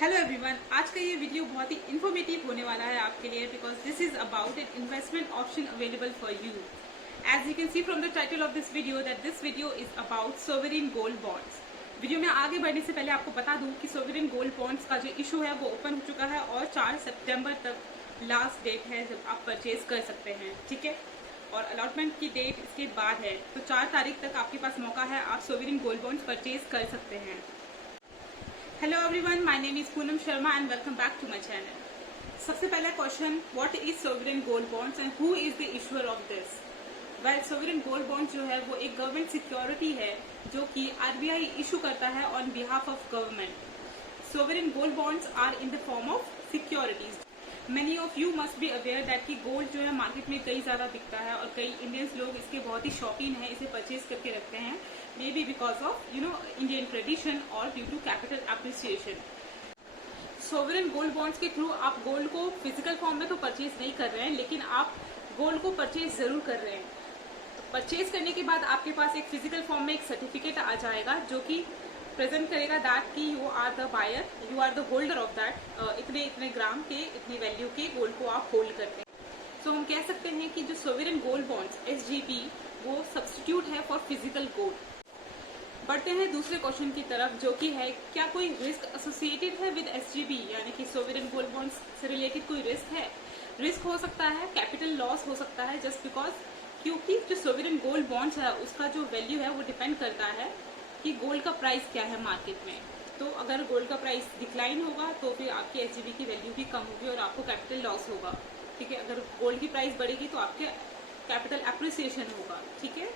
Hello everyone, आज का ये वीडियो बहुत ही इन्फॉर्मेटिव होने वाला है आपके लिए because this is about an investment option available for you. As you can see from the title of this video that this video is about sovereign gold bonds. Video में आगे बढ़ने से पहले आपको बता दूं कि सोवरेन गोल्ड बॉन्ड्स का जो इशू है वो ओपन हो चुका है और 4 सितंबर तक लास्ट डेट है जब आप परचेज कर सकते हैं. ठीक है, और अलॉटमेंट की डेट इसके बाद है, तो 4 तारीख तक आपके पास मौका है, आप सोवरेन गोल्ड बॉन्ड्स परचेज कर सकते हैं. Hello everyone, my name is Poonam Sharma and welcome back to my channel. सबसे पहला question, what is sovereign gold bonds and who is the issuer of this? Well, sovereign gold bonds जो है वो एक government security है जो कि RBI issue करता है on behalf of government. Sovereign gold bonds are in the form of securities. Many of you must be aware that कि गोल्ड जो है मार्केट में कई ज़्यादा बिकता है और कई इंडियंस लोग इसके बहुत ही शौकीन हैं, इसे परचेज करके रखते हैं, may be because of Indian tradition और due to capital appreciation. Sovereign gold bonds के थ्रू आप गोल्ड को फिजिकल फॉर्म में तो परचेज नहीं कर रहे हैं, लेकिन आप गोल्ड को परचेज जरूर कर रहे हैं. परचेज करने के बाद आपके पास एक फिजिकल फॉर्म में एक सर्टिफिकेट आ जाएगा जो कि प्रेजेंट करेगा दैट कि you are the buyer, you are the holder of that, इतने इतने ग्राम के, इतनी वैल्यू के गोल्ड को आप होल्ड करते हैं. सो हम कह सकते हैं कि जो सोवरेन गोल्ड बॉन्ड्स SGB वो सब्स्टिट्यूट है फॉर फिजिकल गोल्ड. बढ़ते हैं दूसरे क्वेश्चन की तरफ, जो कि है क्या कोई रिस्क एसोसिएटेड है विद SGB, यानी कि सोवरेन गोल्ड बॉन्ड्स से रिलेटेड कोई रिस्क है. रिस्क हो सकता है, कैपिटल लॉस हो सकता है, जस्ट बिकॉज क्योंकि जो सोवरेन गोल्ड बॉन्ड्स है उसका जो वैल्यू है वो डिपेंड करता है कि गोल्ड का प्राइस क्या है मार्केट में. तो अगर गोल्ड का प्राइस डिक्लाइन होगा तो फिर आपकी SGB की वैल्यू भी कम होगी और आपको कैपिटल लॉस होगा. ठीक है, अगर गोल्ड की प्राइस बढ़ेगी तो आपके कैपिटल एप्रिसिएशन होगा. ठीक है,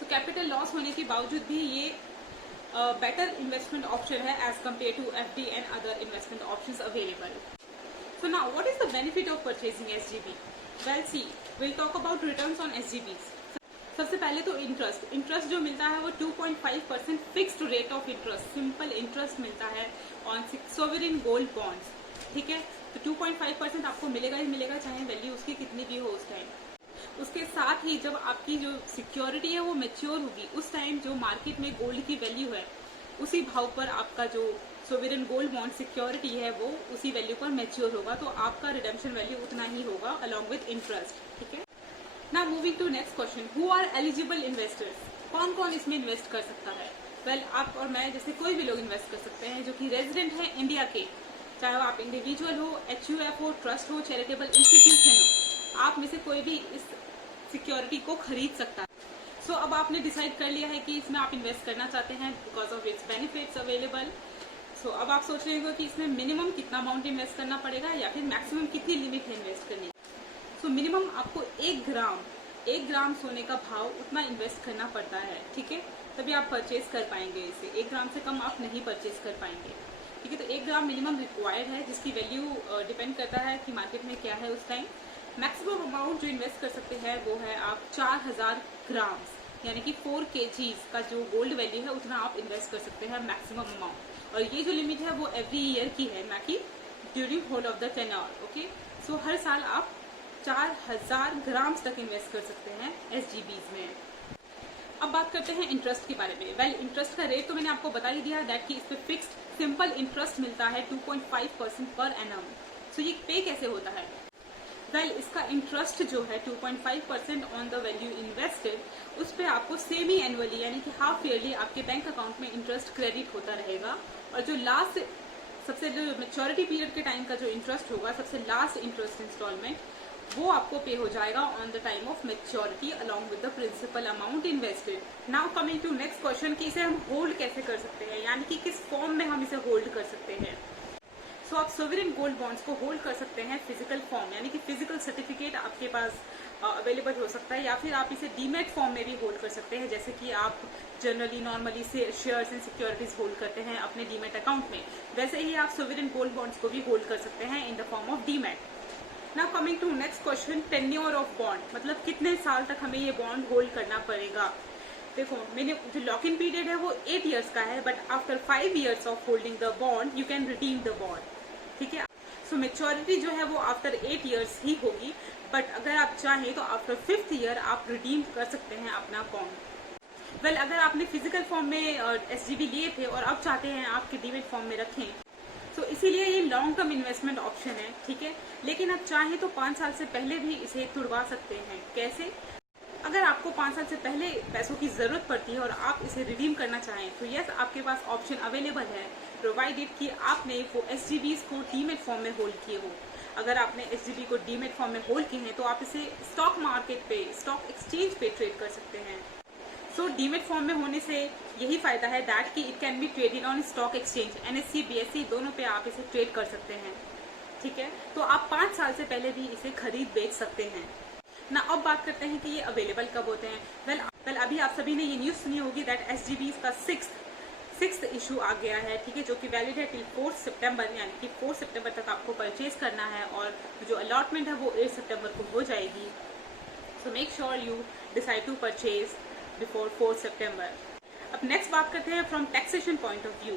तो कैपिटल लॉस होने के बावजूद भी ये बेटर इन्वेस्टमेंट ऑप्शन है as compare to FD and other investment options available. So now what is the benefit of purchasing SGB? Well see, will talk about returns on SGBs. सबसे पहले तो interest जो मिलता है वो 2.5% fixed rate of interest, simple interest मिलता है on sovereign gold bonds. ठीक है, तो 2.5% आपको मिलेगा ही मिलेगा, चाहे वैल्यू उसकी कितनी भी हो उस टाइम. उसके साथ ही जब आपकी जो सिक्योरिटी है वो मैच्योर होगी, उस टाइम जो मार्केट में गोल्ड की वैल्यू है उसी भाव पर आपका जो सोवरेन गोल्ड बॉन्ड सिक्योरिटी है वो उसी वैल्यू पर मैच्योर होगा, तो आपका रिडेम्पशन वैल्यू उतना ही होगा अलॉन्ग विद इंटरेस्ट. ठीक है, now moving to next question, who are eligible investors? कौन कौन इसमें इन्वेस्ट कर सकता है? वेल, आप और मैं जैसे कोई भी लोग इन्वेस्ट कर सकते हैं जो कि रेजिडेंट है इंडिया के, चाहे आप इंडिविजुअल हो, HUF हो, ट्रस्ट हो, चैरिटेबल इंस्टीट्यूशन हो, आप में से कोई भी इस सिक्योरिटी को खरीद सकता है. सो अब आपने डिसाइड कर लिया है कि इसमें आप इन्वेस्ट करना चाहते हैं because of its benefits available. So अब आप सोच रहे हो कि इसमें मिनिमम कितना अमाउंट इन्वेस्ट करना पड़ेगा या फिर मैक्सिमम कितनी लिमिट है इन्वेस्ट करने की. तो मिनिमम आपको 1 ग्राम सोने का भाव उतना इन्वेस्ट करना पड़ता है. ठीक है, तभी आप परचेज कर पाएंगे इसे. 1 ग्राम से कम आप नहीं परचेज कर पाएंगे. ठीक है, तो 1 ग्राम मिनिमम रिक्वायर्ड है, जिसकी वैल्यू डिपेंड करता है कि मार्केट में क्या है उस टाइम. मैक्सिमम अमाउंट जो इन्वेस्ट कर सकते हैं वो है आप 4000 ग्राम, यानी कि 4 kgs का जो गोल्ड वैल्यू है उतना आप इन्वेस्ट कर सकते हैं मैक्सिमम अमाउंट. और ये जो लिमिट है वो एवरी ईयर की है, ना कि during whole of the tenure. Okay, so हर साल आप 4000 ग्राम्स तक इन्वेस्ट कर सकते हैं SGBs में. अब बात करते हैं इंटरेस्ट के बारे में. वेल, इंटरेस्ट का रेट तो मैंने आपको बता ही दिया दैट कि इस पर फिक्स्ड सिंपल इंटरेस्ट मिलता है 2.5% पर एनम. सो ये पे कैसे होता है? वेल, इसका इंटरेस्ट जो है 2.5% ऑन द वैल्यू इन्वेस्टेड, उस पर आपको सेमी एनुअली यानी कि हाफ ईयरली आपके बैंक अकाउंट में इंटरेस्ट क्रेडिट होता रहेगा. और जो लास्ट सबसे जो मेच्योरिटी पीरियड के टाइम का जो इंटरेस्ट होगा, सबसे लास्ट इंटरेस्ट इंस्टॉलमेंट, वो आपको पे हो जाएगा on the time of maturity along with the principal amount invested. Now coming to next question कि इसे हम होल्ड कैसे कर सकते हैं, यानी कि किस फॉर्म में हम इसे होल्ड कर सकते हैं. सो आप सोवरेन गोल्ड बॉन्ड्स को होल्ड कर सकते हैं फिजिकल फॉर्म, यानी कि फिजिकल सर्टिफिकेट आपके पास अवेलेबल हो सकता है, या फिर आप इसे डीमेट फॉर्म में भी होल्ड कर सकते हैं, जैसे कि आप जनरली नॉर्मली से शेयर्स एंड सिक्योरिटीज होल्ड करते हैं अपने डीमेट अकाउंट में, वैसे ही आप सोवरेन गोल्ड बॉन्ड्स को भी होल्ड कर सकते हैं in the form of demat. Now coming to next question, tenure of bond, मतलब कितने साल तक हमें ये बॉन्ड होल्ड करना पड़ेगा. देखो, मैंने जो लॉक इन पीरियड है वो 8 years का है, but after 5 years of holding the bond you can redeem the bond. ठीक है, सो मेच्योरिटी जो है वो आफ्टर 8 years ही होगी, बट अगर आप चाहें तो आफ्टर 5th year आप रिडीम कर सकते हैं अपना बॉन्ड. वेल, अगर आपने फिजिकल फॉर्म में SGB लिए थे और अब चाहते हैं आपके डीमेट फॉर्म में रखें, सो इसीलिए ये लॉन्ग टर्म इन्वेस्टमेंट ऑप्शन है, ठीक है। लेकिन आप चाहें तो 5 साल से पहले भी इसे तुड़वा सकते हैं। कैसे? अगर आपको 5 साल से पहले पैसों की जरूरत पड़ती है और आप इसे रिडीम करना चाहें तो यस, आपके पास ऑप्शन अवेलेबल है, प्रोवाइडेड कि आपने वो एसजीबीज को डीमेट फॉर्म में होल्ड किए हो। अगर आपने एसजीबी को डीमेट फॉर्म में होल्ड किए हैं तो आप इसे स्टॉक मार्केट पे, स्टॉक एक्सचेंज पे ट्रेड कर सकते हैं। सो डीमेट फॉर्म में होने से यही फायदा है दैट कि it can be traded on stock exchange, NSC, BSE दोनों पे आप इसे ट्रेड कर सकते हैं, ठीक है। तो आप 5 साल से पहले भी इसे खरीद बेच सकते हैं ना। अब बात करते हैं कि ये अवेलेबल कब होते हैं। वेल अभी आप सभी ने ये न्यूज सुनी होगी दैट एसजीबीज का सिक्स्थ इशू आ गया है, ठीक है, जो कि वैलिड है टिल 4 सितंबर, यानी कि 4 सितंबर तक आपको परचेज करना है और जो अलॉटमेंट है वो 8 सितंबर को हो जाएगी। So make sure you decide to purchase before 4 September. अब नेक्स्ट बात करते हैं from taxation point of view.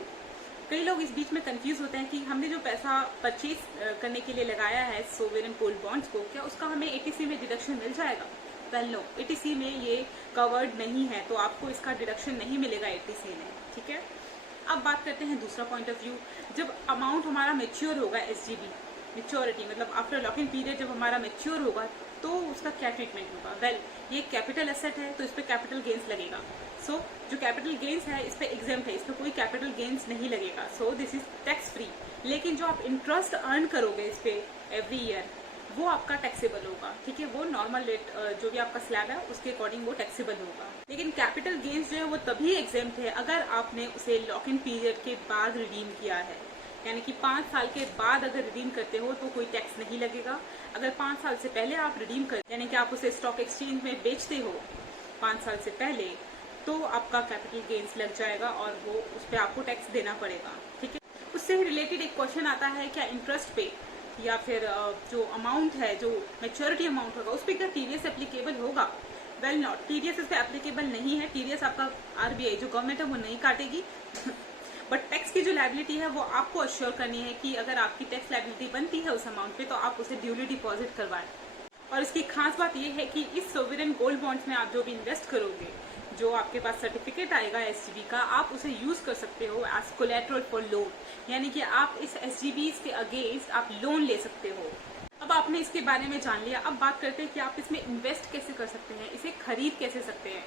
कई लोग इस बीच में कंफ्यूज होते हैं कि हमने जो पैसा परचेज करने के लिए लगाया है सोवरेन गोल्ड बॉन्ड्स को, क्या उसका हमें एटीसी में डिडक्शन मिल जाएगा? वेल नो, एटीसी में ये कवर्ड नहीं है, तो आपको इसका डिडक्शन नहीं मिलेगा एटीसी में, ठीक है। अब बात करते हैं दूसरा पॉइंट ऑफ व्यू। जब अमाउंट हमारा मेच्योर होगा, एसजीबी मेच्योरिटी मतलब आफ्टर लॉकिंग पीरियड जब हमारा मेच्योर होगा तो उसका क्या ट्रीटमेंट होगा? वेल ये कैपिटल एसेट है तो इस पर कैपिटल गेन्स लगेगा। सो जो कैपिटल गेन्स है इस पर एग्जाम्प्ट है, इस पर कोई कैपिटल गेन्स नहीं लगेगा। So this is tax free. लेकिन जो आप इंटरेस्ट अर्न करोगे इस पे एवरी ईयर वो आपका टैक्सेबल होगा, ठीक है। वो नॉर्मल रेट जो भी आपका स्लैब है उसके अकॉर्डिंग वो टैक्सेबल होगा। लेकिन कैपिटल गेन्स जो है वो तभी एग्जाम्प्ट है अगर आपने उसे लॉक इन पीरियड के बाद रिडीम किया है, यानी कि 5 साल के बाद अगर रिडीम करते हो तो कोई टैक्स नहीं लगेगा। अगर 5 साल से पहले आप रिडीम कर, यानी कि आप उसे स्टॉक एक्सचेंज में बेचते हो 5 साल से पहले, तो आपका कैपिटल गेन्स लग जाएगा और वो उस पर आपको टैक्स देना पड़ेगा, ठीक है। उससे रिलेटेड एक क्वेश्चन आता है, क्या इंटरेस्ट पे या फिर जो अमाउंट है, जो मेच्योरिटी अमाउंट होगा उस पर क्या टीडीएस एप्लीकेबल होगा? वेल नॉट, टीडीएस इस पर एप्लीकेबल नहीं है। टीडीएस आपका आरबीआई जो गवर्नमेंट है वो नहीं काटेगी बट टैक्स की जो लायबिलिटी है वो आपको अश्योर करनी है कि अगर आपकी टैक्स लायबिलिटी बनती है उस अमाउंट पे तो आप उसे ड्यूली डिपॉजिट करवाएं। और इसकी खास बात यह है कि इस सोवरेन गोल्ड बॉन्ड्स में आप जो भी इन्वेस्ट करोगे, जो आपके पास सर्टिफिकेट आएगा एसजीबी का, आप उसे यूज कर सकते हो एज कोलैटरल फॉर लोन, यानी कि आप इस एसजीबीज के अगेंस्ट आप लोन ले सकते हो। अब आपने इसके बारे में जान लिया, अब बात करते हैं कि आप इसमें इन्वेस्ट कैसे कर सकते हैं, इसे खरीद कैसे सकते हैं।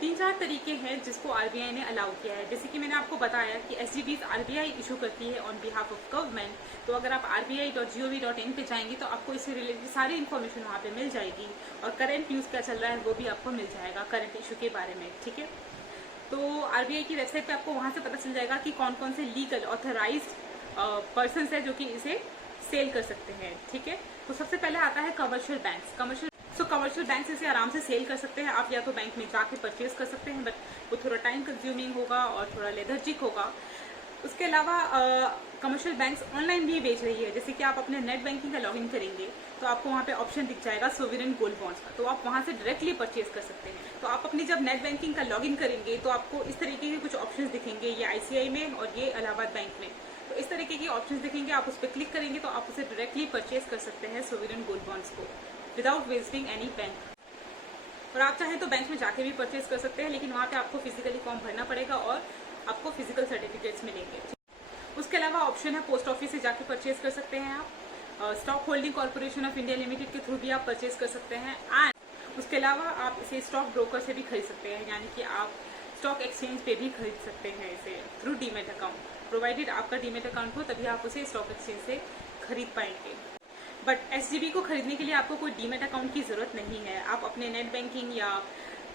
3-4 तरीके हैं जिसको आरबीआई ने अलाउ किया है। जैसे कि मैंने आपको बताया कि एसजीबीज आरबीआई इशू करती है ऑन बिहाफ ऑफ गवर्नमेंट, तो अगर आप rbi.gov.in पे जाएंगे तो आपको इससे रिलेटेड सारी इन्फॉर्मेशन वहाँ पे मिल जाएगी और करंट न्यूज़ क्या चल रहा है वो भी आपको मिल जाएगा करंट इशू के बारे में, ठीक है। तो आरबीआई की वेबसाइट पे आपको वहाँ से पता चल जाएगा कि कौन कौन से लीगल ऑथराइज्ड पर्सन है जो कि इसे सेल कर सकते हैं, ठीक है। तो सबसे पहले आता है कमर्शियल बैंक्स। कमर्शियल बैंक इसे आराम से सेल कर सकते हैं। आप या तो बैंक में जाके परचेज कर सकते हैं, बट वो थोड़ा टाइम कंज्यूमिंग होगा और थोड़ा लेथर्जिक होगा। उसके अलावा कमर्शियल बैंक्स ऑनलाइन भी बेच रही है। जैसे कि आप अपने नेट बैंकिंग का लॉगिन करेंगे तो आपको वहाँ पे ऑप्शन दिख जाएगा सोवरेन गोल्ड बॉन्ड्स का, तो आप वहाँ से डायरेक्टली परचेज कर सकते हैं। तो आप अपनी जब नेट बैंकिंग का लॉगिन करेंगे तो आपको इस तरीके के कुछ ऑप्शंस दिखेंगे, ये आईसीआई में और ये इलाहाबाद बैंक में। तो इस तरीके के ऑप्शंस दिखेंगे, आप उस पर क्लिक करेंगे तो आप उसे डायरेक्टली परचेज कर सकते हैं सोवरेन गोल्ड बॉन्ड्स को विदाउट विजिटिंग एनी बैंक। और आप चाहें तो बैंक में जाके भी परचेज कर सकते हैं, लेकिन वहाँ पे आपको फिजिकली फॉर्म भरना पड़ेगा और आपको फिजिकल सर्टिफिकेट्स मिलेंगे। उसके अलावा ऑप्शन है पोस्ट ऑफिस से जाके परचेज कर सकते हैं आप। Stock holding corporation of India limited के थ्रू भी आप परचेज कर सकते हैं। एंड उसके अलावा आप इसे स्टॉक ब्रोकर से भी खरीद सकते हैं, यानी कि आप स्टॉक एक्सचेंज पे भी खरीद सकते हैं इसे थ्रू डीमेट अकाउंट। प्रोवाइडेड आपका डीमेट अकाउंट हो तभी आप उसे स्टॉक एक्सचेंज से खरीद पाएंगे। बट एसजीबी को खरीदने के लिए आपको कोई डीमेट अकाउंट की जरूरत नहीं है। आप अपने नेट बैंकिंग या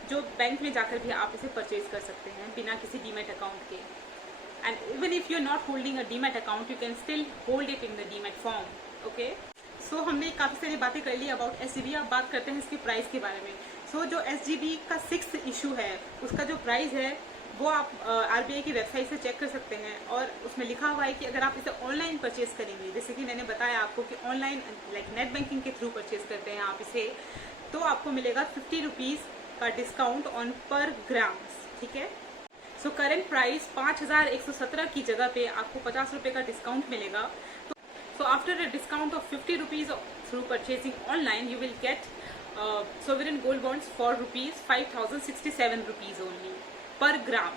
जो बैंक में जाकर भी आप इसे परचेज कर सकते हैं बिना किसी डीमेट अकाउंट के। And even if you are not holding a demat account, you can still hold it in the demat form, okay. So हमने काफ़ी सारी बातें कर ली अबाउट एसजीबी। अब बात करते हैं इसके प्राइस के बारे में। सो जो एसजीबी का 6th इशू है उसका जो प्राइस है वो आप आरबीआई की वेबसाइट से चेक कर सकते हैं और उसमें लिखा हुआ है कि अगर आप इसे ऑनलाइन परचेज करेंगे, जैसे कि मैंने बताया आपको कि ऑनलाइन लाइक नेट बैंकिंग के थ्रू परचेज करते हैं आप इसे, तो आपको मिलेगा 50 रुपीज़ का डिस्काउंट ऑन पर ग्राम, ठीक है। सो करेंट प्राइस 5117 की जगह पे आपको 50 रुपये का डिस्काउंट मिलेगा। तो after a discount of 50 rupees through purchasing online you will get sovereign gold bonds for ₹5067 only पर ग्राम।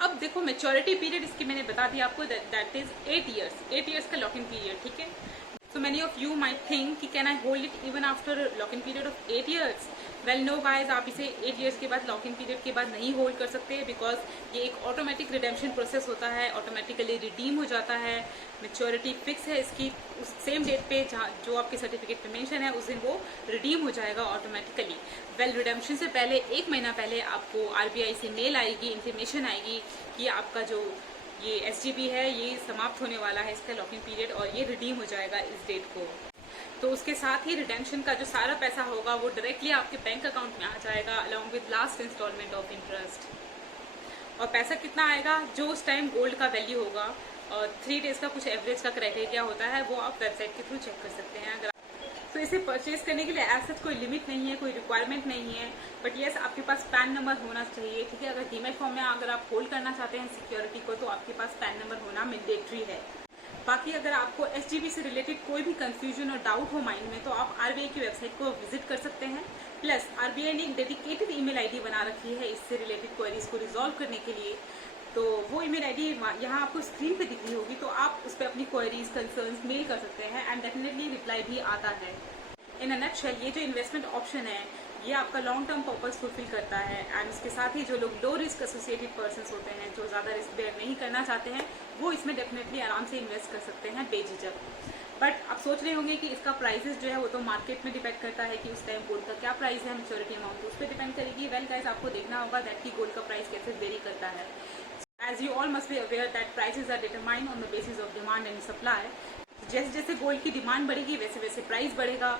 अब देखो मेच्योरिटी पीरियड इसकी मैंने बता दिया आपको, दैट इज 8 ईयर्स, 8 ईयर्स का लॉक इन पीरियड, ठीक है। So many of you might think कि can I hold it even after a lock-in period of 8 years? Well no guys, आप इसे 8 years के बाद लॉक-इन पीरियड के बाद नहीं होल्ड कर सकते, बिकॉज ये एक ऑटोमेटिक रिडेम्पशन प्रोसेस होता है, ऑटोमेटिकली रिडीम हो जाता है, मेच्योरिटी फिक्स है इसकी, उस सेम डेट पे जहाँ जो आपके सर्टिफिकेट पे मेंशन है उस दिन वो रिडीम हो जाएगा ऑटोमेटिकली। वेल रिडेम्पशन से पहले 1 महीना पहले आपको RBI से मेल आएगी, इंफॉर्मेशन आएगी कि आपका जो ये SGB है ये समाप्त होने वाला है, इसका लॉक इन पीरियड, और ये रिडीम हो जाएगा इस डेट को। तो उसके साथ ही रिडेम्पशन का जो सारा पैसा होगा वो डायरेक्टली आपके बैंक अकाउंट में आ जाएगा along with last instalment of interest. और पैसा कितना आएगा, जो उस टाइम गोल्ड का वैल्यू होगा, और 3 डेज का कुछ एवरेज का क्राइटेरिया होता है, वो आप वेबसाइट के थ्रू चेक कर सकते हैं। अगर तो इसे परचेज करने के लिए एज कोई लिमिट नहीं है, कोई रिक्वायरमेंट नहीं है, बट येस आपके पास पैन नंबर होना चाहिए, ठीक है। अगर डीमैट फॉर्म में अगर आप होल्ड करना चाहते हैं सिक्योरिटी को, तो आपके पास पैन नंबर होना मैंडेटरी है। बाकी अगर आपको SGB से रिलेटेड कोई भी कंफ्यूजन और डाउट हो माइंड में, तो आप RBI की वेबसाइट को विजिट कर सकते हैं। प्लस RBI ने एक डेडिकेटेड ईमेल ID बना रखी है इससे रिलेटेड क्वेरीज को रिजॉल्व करने के लिए। तो वो ईमेल ID यहाँ आपको स्क्रीन पे दिख रही होगी, तो आप उस पर अपनी क्वेरीज कंसर्न्स मेल कर सकते हैं एंड डेफिनेटली रिप्लाई भी आता है। इन अ नटशेल ये जो इन्वेस्टमेंट ऑप्शन है ये आपका लॉन्ग टर्म पर्पस फुलफिल करता है, एंड उसके साथ ही जो लोग लो रिस्क एसोसिएटेड पर्सन्स होते हैं, जो ज़्यादा रिस्क बेयर नहीं करना चाहते हैं, वो इसमें डेफिनेटली आराम से इन्वेस्ट कर सकते हैं बेझिझक। बट आप सोच रहे होंगे कि इसका प्राइसेस जो है वो तो मार्केट में डिपेंड करता है कि उस टाइम गोल्ड का क्या प्राइस है, मेच्योरिटी अमाउंट उस पर डिपेंड करेगी। वेल गाइस, आपको देखना होगा दैट कि गोल्ड का प्राइस कैसे वेरी करता है। As you all must be aware that prices are determined on the basis of demand and supply. जैसे जैसे गोल्ड की डिमांड बढ़ेगी वैसे वैसे प्राइस बढ़ेगा,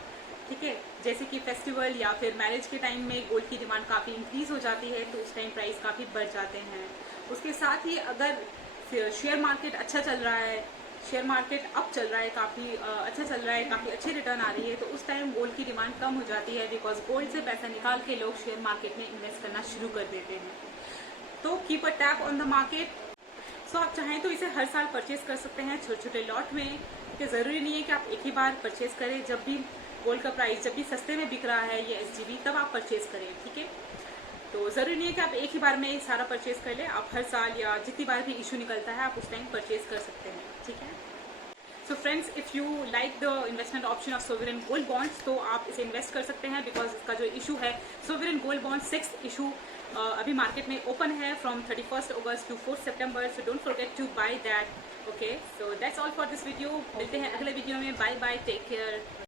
ठीक है। जैसे कि फेस्टिवल या फिर मैरिज के टाइम में गोल्ड की डिमांड काफ़ी इंक्रीज हो जाती है, तो उस टाइम प्राइस काफ़ी बढ़ जाते हैं। उसके साथ ही अगर शेयर मार्केट अच्छा चल रहा है, शेयर मार्केट अप चल रहा है, काफ़ी अच्छा चल रहा है, काफ़ी अच्छी रिटर्न आ रही है, तो उस टाइम गोल्ड की डिमांड कम हो जाती है, बिकॉज गोल्ड से पैसा निकाल के लोग शेयर मार्केट में इन्वेस्ट करना शुरू कर देते हैं। तो keep a tap on the market. So आप चाहें तो इसे हर साल परचेज कर सकते हैं छोटे छोटे लॉट में, क्योंकि ज़रूरी नहीं है कि आप एक ही बार परचेज करें। जब भी गोल्ड का प्राइस जब भी सस्ते में बिक रहा है ये SGB, तब आप परचेज करें, ठीक है। तो ज़रूरी नहीं है कि आप एक ही बार में सारा परचेज कर लें, आप हर साल या जितनी बार भी इशू निकलता है आप उस टाइम परचेज कर सकते हैं, ठीक है। So friends, if you like the investment option of sovereign gold bonds, तो आप इसे इन्वेस्ट कर सकते हैं, बिकॉज इसका जो इशू है sovereign gold bond 6th issue अभी मार्केट में ओपन है from 31 August to 4 September, so don't forget to buy that. Okay, so that's all for this video. मिलते हैं अगले वीडियो में। Bye bye, take care.